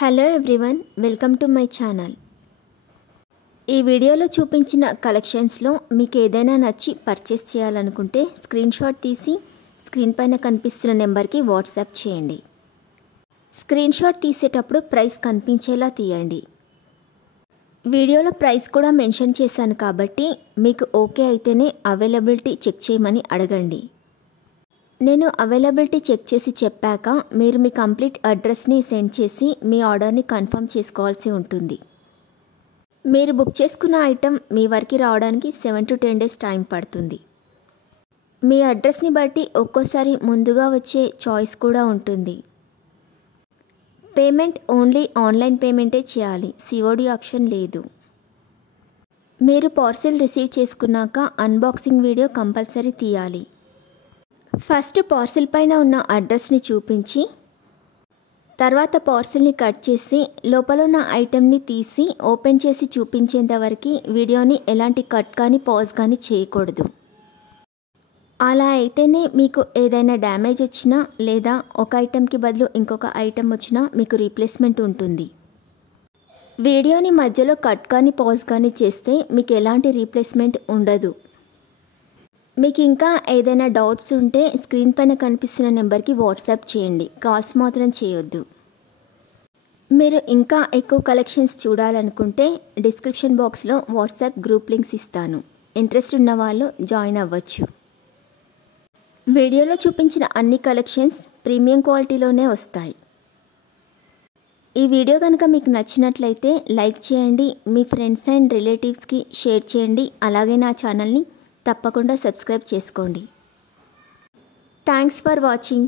Hello everyone, welcome to my channel. ఈ వీడియోలో చూపించిన కలెక్షన్స్లో మీకు ఏదైనా నచ్చి పర్చేస్ చేయాలనుకుంటే స్క్రీన్ షాట్ తీసి స్క్రీన్ పైన కనిపిస్తున్న నెంబర్కి వాట్సాప్ చేయండి. స్క్రీన్ షాట్ తీసేటప్పుడు ప్రైస్ కనిపించేలా తీయండి. వీడియోలో ప్రైస్ కూడా మెన్షన్ చేశాను కాబట్టి మీకు ఓకే అయితేనే అవైలబిలిటీ చెక్ చేయమని అడగండి. నేను అవైలబిలిటీ చెక్ చేసి చెప్పాక మీరు మీ కంప్లీట్ అడ్రస్ని సెండ్ చేసి మీ ఆర్డర్ని కన్ఫర్మ్ చేసుకోవాల్సి ఉంటుంది. మీరు బుక్ చేసుకున్న ఐటెం మీ వరకు రావడానికి 7 to 10 days టైం పడుతుంది. మీ అడ్రస్ని బట్టి ఒక్కోసారి ముందుగా వచ్చే చాయిస్ కూడా ఉంటుంది. పేమెంట్ ఓన్లీ ఆన్లైన్ పేమెంటే చేయాలి, సిఓడి ఆప్షన్ లేదు. మీరు పార్సిల్ రిసీవ్ చేసుకున్నాక అన్బాక్సింగ్ వీడియో కంపల్సరీ తీయాలి. ఫస్ట్ పార్సిల్ పైన ఉన్న అడ్రస్ని చూపించి తర్వాత పార్సిల్ని కట్ చేసి లోపల ఉన్న ఐటెంని తీసి ఓపెన్ చేసి చూపించేంత వరకు వీడియోని ఎలాంటి కట్ కానీ పాజ్ కానీ చేయకూడదు. అలా అయితేనే మీకు ఏదైనా డ్యామేజ్ వచ్చినా లేదా ఒక ఐటెంకి బదులు ఇంకొక ఐటెం వచ్చినా మీకు రీప్లేస్మెంట్ ఉంటుంది. వీడియోని మధ్యలో కట్ కానీ పాజ్ కానీ చేస్తే మీకు ఎలాంటి రీప్లేస్మెంట్ ఉండదు. మీకు ఇంకా ఏదైనా డౌట్స్ ఉంటే స్క్రీన్ పైన కనిపిస్తున్న నెంబర్కి వాట్సాప్ చేయండి, కాల్స్ మాత్రం చేయొద్దు. మీరు ఇంకా ఎక్కువ కలెక్షన్స్ చూడాలనుకుంటే డిస్క్రిప్షన్ బాక్స్లో వాట్సాప్ గ్రూప్ లింక్స్ ఇస్తాను, ఇంట్రెస్ట్ ఉన్న వాళ్ళు జాయిన్ అవ్వచ్చు. వీడియోలో చూపించిన అన్ని కలెక్షన్స్ ప్రీమియం క్వాలిటీలోనే వస్తాయి. ఈ వీడియో కనుక మీకు నచ్చినట్లయితే లైక్ చేయండి, మీ ఫ్రెండ్స్ అండ్ రిలేటివ్స్కి షేర్ చేయండి. అలాగే నా ఛానల్ని తప్పకుండా సబ్స్క్రైబ్ చేసుకోండి. Thanks for watching.